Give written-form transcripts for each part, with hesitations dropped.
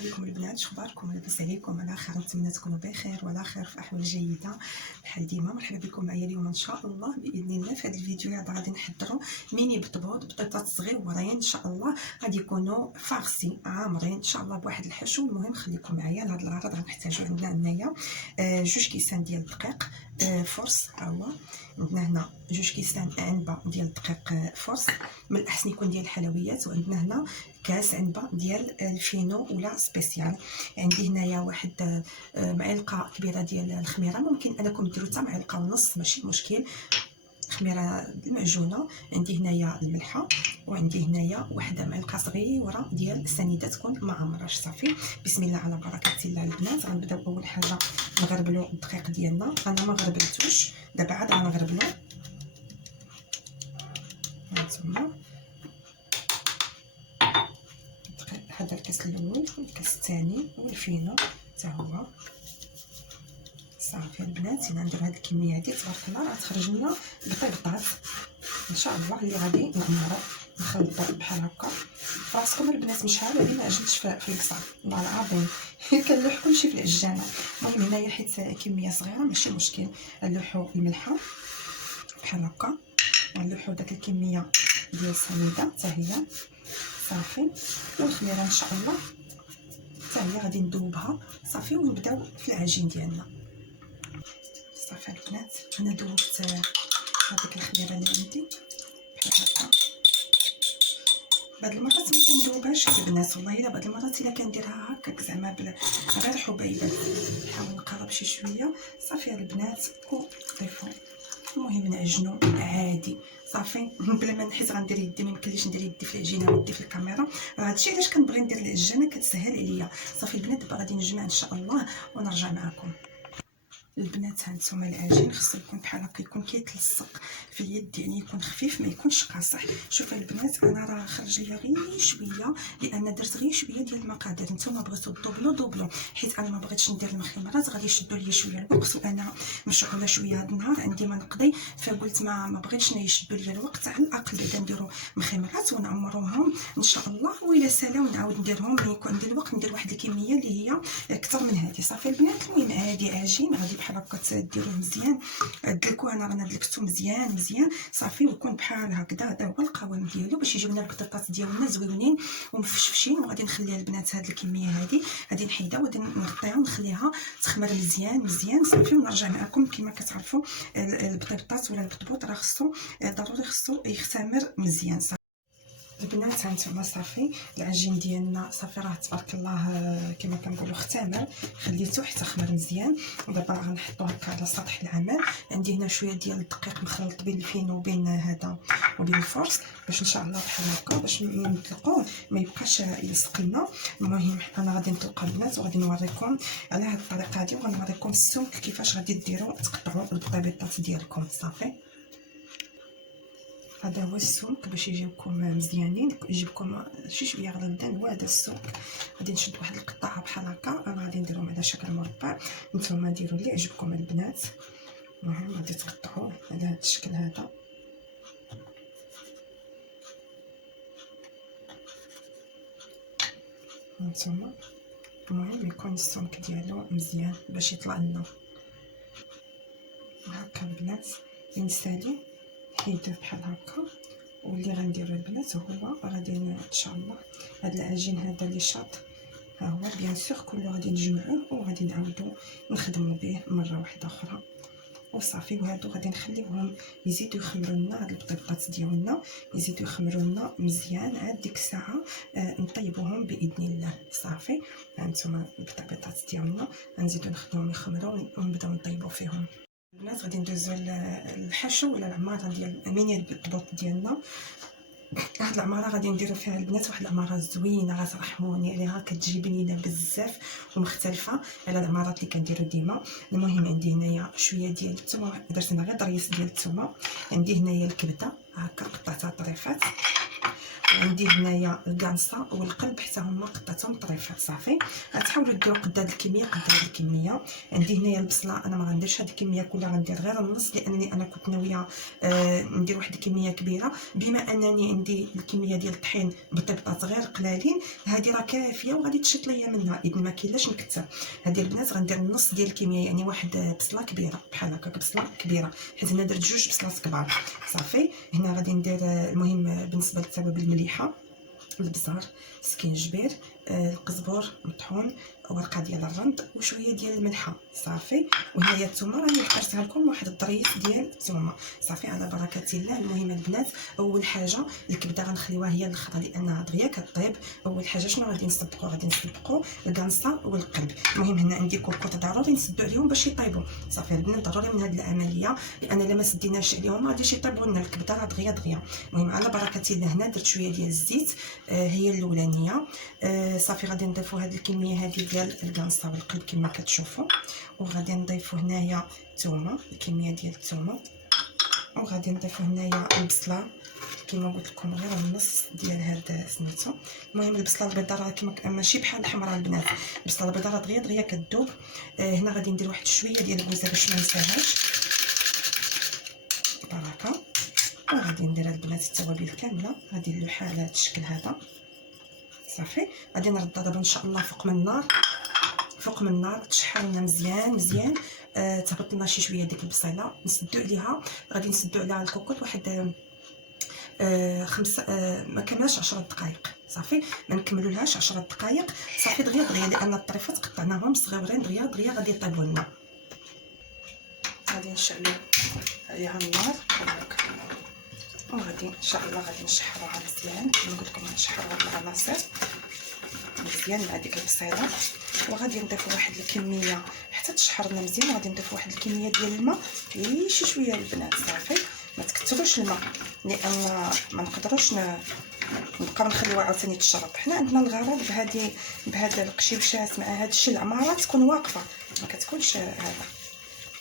بكم البنات، شخباركم؟ لاباس عليكم؟ على خير، نتمنى تكونوا بخير وعلى خير في احوال جيده بحال ديما. مرحبا بكم معايا اليوم ان شاء الله باذن الله. في هذا الفيديو هذا غادي نحضروا ميني بطاطا صغيورين ان شاء الله، غادي يكونوا فارسي عامرين ان شاء الله بواحد الحشو. المهم خليكم معايا لهذا الغرض. غنحتاجوا عندنا هنايا جوج كيسان ديال الدقيق فرص، ها هو عندنا هنا جوج كيسان عنبه ديال الدقيق فرص، من الاحسن يكون ديال الحلويات. وعندنا هنا كاس عنبه ديال الفينو ولا سبيسيال. عندي هنايا واحد معلقه كبيره ديال الخميره، ممكن انكم ديروا حتى معلقه ونص ماشي مشكل، خميره المعجونه. عندي هنايا الملحه، وعندي هنايا واحده معلقه صغيره ديال السنيده تكون ما عمرهاش. صافي، بسم الله على بركه الله البنات. غنبداو اول حاجه نغربلو الدقيق ديالنا. انا ما غربلتوش، دابا عاد غنغربلو. هانتوما هذا الكاس الاول، الكاس الثاني والفينو حتى هو. صافي البنات، الا ندير هاد الكميه هادي تبارك الله غتخرج لنا بطيبطات ان شاء الله اللي غادي نعمرو نخلطو بحال هكا. راسكم البنات شحال هادي ما عجنتش في الكسار والله العظيم كنلوح كلشي في العجانه. المهم هنايا حيت كميه صغيره ماشي مشكل، نلوحو الملحه بحال هكا، ونلوحو داك الكميه ديال السنيده حتى هي. صافي، والخميره ان شاء الله حتى هي غادي ندوبها. صافي، ونبداو في العجين ديالنا. صافي البنات، انا دوبت هذيك الخميره اللي عندي بحال هكا. بعض المرات ما كندوبهاش البنات والله، الا بعض المرات الا كنديرها هكاك زعما غير حبيبات، نحاول نقرب شي شويه. صافي البنات، ونضيفو، المهم نعجنو عادي. صافي بلا ما نحس غندير يدي، ما يمكنليش ندير يدي في العجينه ويدي في الكاميرا. هادشي علاش كنبغي ندير العجانه، كتسهل عليا. صافي البنات، دابا غادي نجمع ان شاء الله ونرجع معكم البنات. هانتوما العجين خصو يكون بحال هكا، يكون كيتلصق في اليد، يعني يكون خفيف ما يكونش قاصح. شوفوا البنات، انا راه خرج ليا غير شويه لان درت غير شويه ديال المقادير. نتوما بغيتو دوبلو حيت انا ما بغيتش ندير المخمرات غادي يشدوا ليا شويه الوقت، وانا مشغوله شويه هذا النهار عندي ما نقضي، فقلت ما بغيتش يشدوا ليا الوقت. على الاقل بعدا نديروا مخمرات ونعمروهم ان شاء الله، وإلا سالاو نعاود نديرهم ملي يكون عندي الوقت، ندير واحد الكميه اللي هي اكثر من هذه. صافي البنات، المهم عادي عجين غادي بحال هكا تديروه مزيان، دلكوه. انا رانا دلكتو مزيان. صافي، ويكون بحال هكذا. هذا هو القوام ديالو باش يجيونا البطاطات ديالنا زويونين ومفشفشين. وغادي نخليها البنات هاد الكميه هادي غادي نحيدها وغادي نغطيها ونخليها تخمر مزيان. صافي، ونرجع معكم. كما كتعرفوا البطيبطات ولا البطبوط راه خصو ضروري يختمر مزيان. البنات هانتوما صافي العجين ديالنا صافي راه تبارك الله كما كنقولوا اختمر، خليته حتى خمر مزيان. ودابا غنحطو هكا على سطح العمل. عندي هنا شويه ديال الدقيق مخلط بين الفينو وبين هذا وبين الفرص، باش ان شاء الله بحال هكا باش نطلقوه ما يبقاش يلصق لنا. المهم انا غادي نطلقها البنات وغادي نوريكم على هذه الطريقه هذه، وغنوريكم السمك كيفاش غادي ديروا تقطعوا البطيبيطات ديالكم. صافي، هذا هو السمك باش يجيوكم مزيانين، يجيبكم شي شويه غليظين. وهذا السمك غادي نشد واحد القطعه بحال هكا، انا غادي نديرهم على شكل مربع. نتوما ديروا اللي يعجبكم البنات. المهم غادي تقطعوه على هذا الشكل هذا. هانتوما المهم يكون السمك ديالو مزيان باش يطلع لنا هكا البنات. ينسالي حيدوه بحال هكا. واللي غنديرو البنات هو غادي ان شاء الله هذا العجين هذا اللي شاط، ها هو بيان سور كله غادي نجمعوه وغادي نعاودو نخدمو به مره واحده اخرى. وصافي، وهادو غادي نخليوهم يزيدو يخمروا لنا. هاد البطيبطات ديالنا يزيدو يخمروا لنا مزيان، عاد ديك الساعه نطيبوهم باذن الله. صافي، هانتوما البطيبطات ديالنا غنزيدو نخليوهم يخمروا ونبداو نطيبو فيهم. البنات غادي ندوزو الحشو ولا العماره ديال ميني البطبوط ديالنا. واحد العماره غادي نديرو فيها البنات واحد العماره زوينه غترحموني عليها، كتجي بنينه بزاف ومختلفه على العمارات اللي كنديرو ديما. المهم عندي هنايا شويه ديال الثومه، درت غير ضريس ديال الثومه. عندي هنايا الكبده هكا قطعتها طريفات، عندي هنايا الكانصه والقلب حتى هما قطعتهم طريفات. صافي غتحاولوا ديروا قد هاد الكميه قد هاد الكميه. عندي هنايا البصله، انا ما غنديرش هاد الكميه كلها، غندير غير النص لانني انا كنت ناويه ندير واحد الكميه كبيره. بما انني عندي الكميه ديال الطحين بطيبطات غير قلالين، هذه راه كافيه وغادي تشط ليا منها، اذا ما كاينلاش نكثر. هذه البنات غندير النص ديال الكميه، يعني واحد بصله كبيره بحال هكاك، بصله كبيره، حيت هنا درت جوج بصلات كبار. صافي هنا غادي ندير المهم بالنسبه للتوابل المليحه: البزار، سكينجبير، القزبر مطحون، ورقه ديال الرند، وشويه ديال الملحه. صافي وهنايا الثومه راني اخترتها لكم واحد الطريف ديال الثومه. صافي على بركه الله. المهم البنات اول حاجه الكبده غنخليوها هي الاخرى لانها دغيا كطيب. اول حاجه شنو غادي نسبقوا الكانصه والقلب. المهم هنا عندي كركوط ضروري نسدو عليهم باش يطيبوا. صافي البنات ضروري من هذه العمليه، لان الا ما سديناش عليهم ما غاديش يطيبوا لنا الكبده، راه دغيا. المهم على بركه الله هنا درت شويه ديال الزيت، هي الاولانيه. صافي غادي نضيفوا هذه الكميه هذه ديال الكانصه والقلب كما كتشوفوا، وغادي نضيفوا هنايا الثومه، الكميه ديال الثومه، وغادي نضيفوا هنايا البصله كما قلت لكم غير النص ديال هذا سميتو. المهم البصله البيضاء راه كما ماشي بحال الحمراء البنات، البصله البيضاء راه دغيا كتذوب. هنا غادي ندير واحد شويه ديال الكوزه باش ما نساهاش، بركه. وغادي ندير البنات التوابل كامله، غادي نلوحها على هذا الشكل هذا. صافي غادي نردها دابا ان شاء الله فوق من النار تشحر لنا مزيان. تهبط لنا شي شويه ديك البصيله، نسدو عليها، غادي نسدو عليها الكوكوط واحد خمسة ما كملش 10 دقائق. صافي ما نكملولهاش 10 دقائق. صافي دغيا لان الطريفات قطعناهم صغيورين، دغيا غادي يطيبوا لنا. غادي نشعلو عليها النار هكا، وغادي ان شاء الله غادي نشحروها مزيان. نقول لكم نشحروا هاد العناصر مزيان مع ديك البصيله، وغادي نضيفوا واحد الكميه حتى تشحر لنا مزيان. غادي نضيفوا واحد الكميه ديال الماء، شي شويه البنات. صافي ما تكثروش الماء لان ما نقدروش نبقاو نخليوها عاوتاني تشرب. حنا عندنا الغرض بهذا القشيوشات مع هذا الشيء العماره تكون واقفه، ما كتكونش هذا.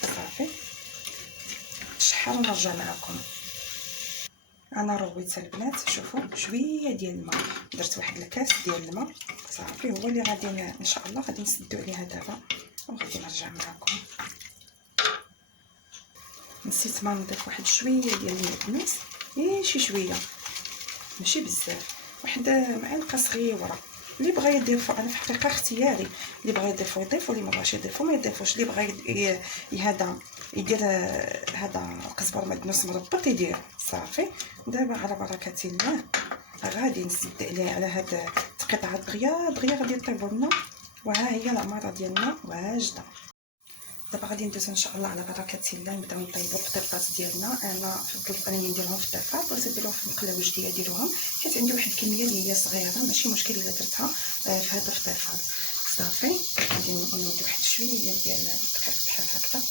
صافي تشحر ونرجع معكم. انا رويت البنات، شوفوا شويه ديال الماء، درت واحد الكاس ديال الماء. صافي هو اللي غادي ان شاء الله غادي نسدو عليها دابا وغادي نرجع معكم. نسيت ما نضيف واحد شويه ديال البنات، شي شويه ماشي بزاف، واحد معلقه صغيره. اللي بغى يضيفو، انا في الحقيقه اختياري، اللي بغى يضيفو يضيفو، اللي ما بغاش يضيفو ما يضيفوش. اللي بغى هذا يدير هذا القزبر مدنوس مربط يدير. صافي دابا على بركه الله غادي نسد عليه على هاد القطعه دغيا غادي يطيبوا لنا. وها هي العماره ديالنا واجده. دابا غادي ندوز ان شاء الله على بركه الله نبداو نطيبوا القطيبات ديالنا. انا فضلت انني نديرهم في الدفا، بغيت نديرهم في المقله وجديه ديروهم حيت عندي واحد الكميه اللي هي صغيره، ماشي مشكل الا درتها في هذا الفطيفه. صافي غادي ندير واحد شويه ديال الدقيق بحال هكذا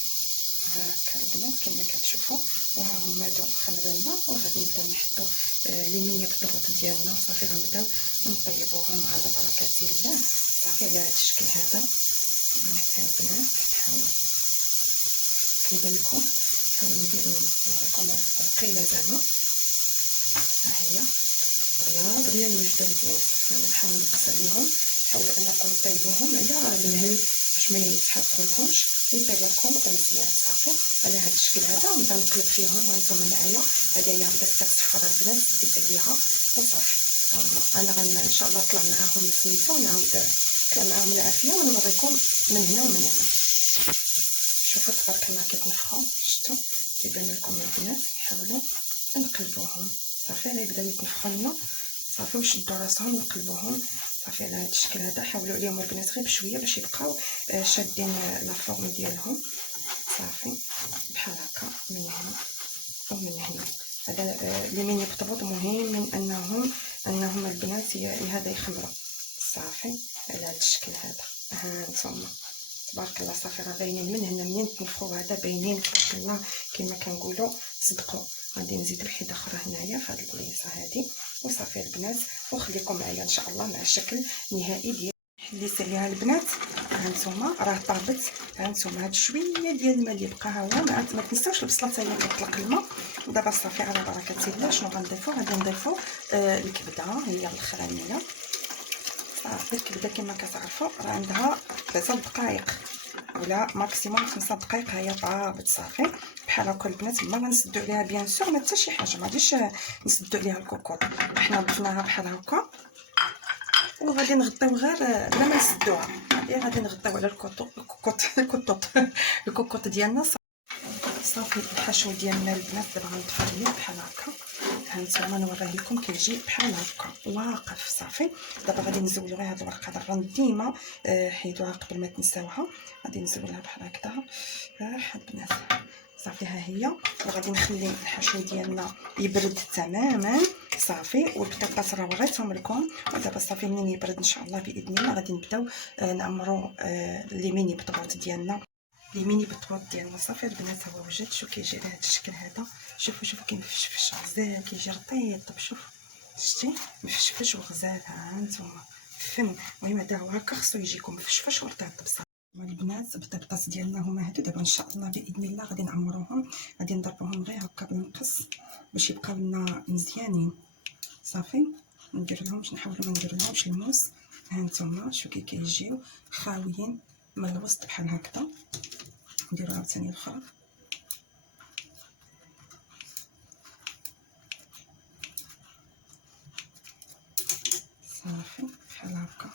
هكا البنات كما كتشوفوا. وها هما دو خمروا لنا، وغادي نبداو نحطوا لي ميني بالضبط ديالنا. صافي غنبداو نطيبوهم على بركه الله. صافي على هذا الشكل هذا حتى البنات كيبان لكم. حاولوا نديروا لكم قيله زعما ها هي دغيا الوجده البوز. انا نحاول نقص عليهم، حاولوا انكم طيبوهم على المهل باش ما يتحرقولكمش، يطيبوا لكم مزيان. صافي على هذا الشكل هذا ونبدا نقلب فيهم وانتم معايا. هذه هي بدات كتصفر البنات، ديت عليها وصافي. انا ان شاء الله طلع معاهم سميتو ونعاود طلع معاهم العافيه ونوريكم من هنا ومن هنا. شوفوا تبارك الله كيتنفخوا، شفتوا كيبان لكم البنات. حاولوا نقلبوهم. صافي راه يبداو يتنفخوا لنا. صافي ونشدوا راسهم ونقلبوهم. صافي على هذا الشكل هذا حاولوا عليهم البنات غير بشويه باش يبقاو شادين لا فورم ديالهم. صافي بحال هكا من هنا ومن هنا. هذا لي مين يقطبوا مهم من انهم البنات هذا يخمروا. صافي على هذا الشكل هذا ها نتوما تبارك الله. صافي راه باينين من هنا منين تنفخوا هذا باينين تبارك الله كما كنقولوا صدقوا. غادي نزيد وحده اخرى هنايا في هذه البليصه هذه وصافي البنات. وخليكم معايا ان شاء الله مع الشكل النهائي ديال حليت عليها البنات. هانتوما راه طابت. هانتوما هاد شويه ديال الماء اللي بقى ها هو. ما تنساوش البصله حتى هي كتطلق الماء. ودابا صافي على بركه الله شنو غنضيفو؟ غادي نضيفو الكبده هي الاخرانيه. صافي الكبده كما كتعرفوا راه عندها 3 دقائق ولا ماكسيموم 5 دقائق هي طابت صافي بحال هكا البنات. ما غنسدو عليها بيان سور ما حتى شي حاجه، ما غاديش نسدو عليها الكوكوط. حنا ضفناها بحال هكا وغادي نغطيو غير بلا ما نسدوها. غادي نغطيو على الكوكوط ديالنا صافي. الحشو ديالنا البنات دابا غنطفي عليه بحال هكا. هانتوما نوريه لكم كيجي بحال هكا واقف صافي. دابا غادي نزولو غير هاد الورقه الران ديما حيدوها قبل ما تنساوها. غادي نزولها بحال هكذا البنات صافي ها هي. وغادي نخلي الحشو ديالنا يبرد تماما صافي. والبطاطات راه وريتهم لكم. ودابا صافي منين يبرد ان شاء الله باذن الله غادي نبداو نعمروا لي ميني بطبوط ديالنا. لي ميني بطبوط ديالنا صافي البنات هو وجد. شوف كيجي بهذا الشكل هذا. شوفوا كينفشفش غزال كيجي رطيب. شوف شتي مفشفش وغزال. ها انتما فن. المهم هذا هو هكا خصو يجيكم مفشفش ورطيب بصح. البنات البطاطس ديالنا هما هادو. دابا ان شاء الله باذن الله غادي نعمروهم. غادي نضربوهم غير هكا بالمقص باش يبقاو لنا مزيانين صافي. نحاولوا ما نديرولهمش الموس. ها نتوما شوفوا كي كيجيو خاويين من الوسط بحال هكذا. نديرو عاوتاني الاخرى صافي بحال هكا.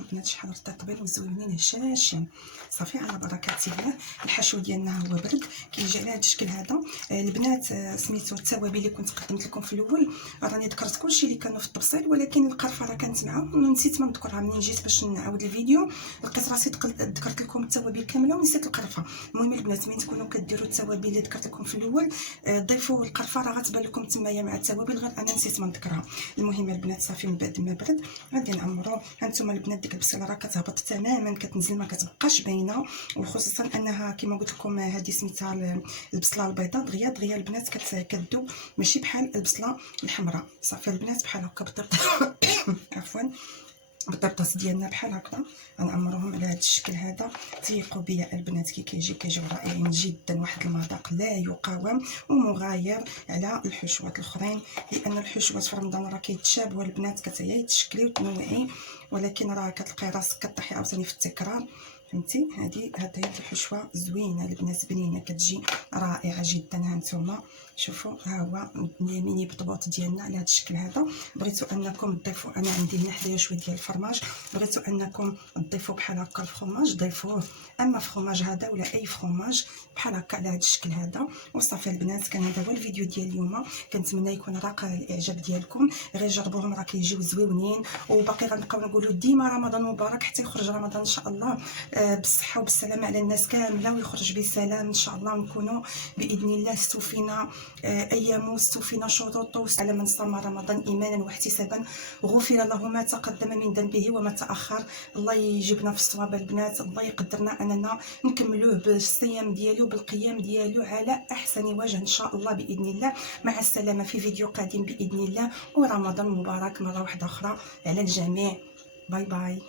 البنات شحال رطيبين وزوينين هشاشين صافي على بركه الله. الحشو ديالنا هو برد كيجي على هذا الشكل هذا البنات. سميتو التوابل اللي كنت قدمت لكم في الاول راني ذكرت كلشي اللي كانوا في التفصيل، ولكن القرفه راه كانت معاهم نسيت ما نذكرها. منين جيت باش نعاود الفيديو لقيت راسي ذكرت لكم التوابل كامله ونسيت القرفه. المهم البنات ملي تكونوا كديروا التوابل اللي ذكرت لكم في الاول ضيفوا القرفه راه غتبان لكم تمايا مع التوابل، غير انا نسيت ما نذكرها. المهم البنات صافي من بعد ما برد غادي نعمرو. هانتوما البنات ديك البصله راه كتهبط تماما كتنزل ما كتبقاش باينه، وخصوصا انها كما قلت لكم هذه سميتها البصله البيضاء دغيا البنات كتذوب ماشي بحال البصله الحمراء. صافي البنات بحال هكا بالضبط عفوا البطاطس ديالنا بحال هكذا غنعمروهم على هذا الشكل هذا. تيقوا بيا البنات كي كيجيو رائعين جدا. واحد المذاق لا يقاوم ومغاير على الحشوات الاخرين، لان الحشوات في رمضان راه كيتشابهوا البنات كتشكلي وتنوعي، ولكن راه كتلقاي راسك كطيحي عاوتاني في التكرار. فهمتي هذه الحشوه زوينه البنات بنينه كتجي رائعه جدا. ها نتوما شوفوا ها هو الميني بطبوط ديالنا على هذا الشكل هذا. بغيتو انكم تضيفوا انا عندي هنا حدايا شويه ديال الفرماج، بغيتو انكم تضيفوا بحال هكا الفرماج ضيفوه، اما فرماج هذا ولا اي فرماج بحال هكا على هذا الشكل هذا. وصافي البنات كان هذا هو الفيديو ديال اليوم. كنتمنى يكون راق الاعجاب ديالكم. غير جربوهم راه كيجيو زويونين. وباقي غنبقاو نقولوا ديما رمضان مبارك حتى يخرج رمضان ان شاء الله بالصحه وبالسلامه على الناس كامله، ويخرج بسلام ان شاء الله، ونكونوا باذن الله استوفينا ايامه واستوفينا شروطه. على من صام رمضان ايمانا واحتسابا غفر له ما تقدم من ذنبه وما تاخر. الله يجيبنا في الصواب البنات، الله يقدرنا اننا نكملوه بالصيام ديالو بالقيام ديالو على احسن وجه ان شاء الله باذن الله. مع السلامه في فيديو قادم باذن الله، ورمضان مبارك مره واحده اخرى على الجميع. باي باي.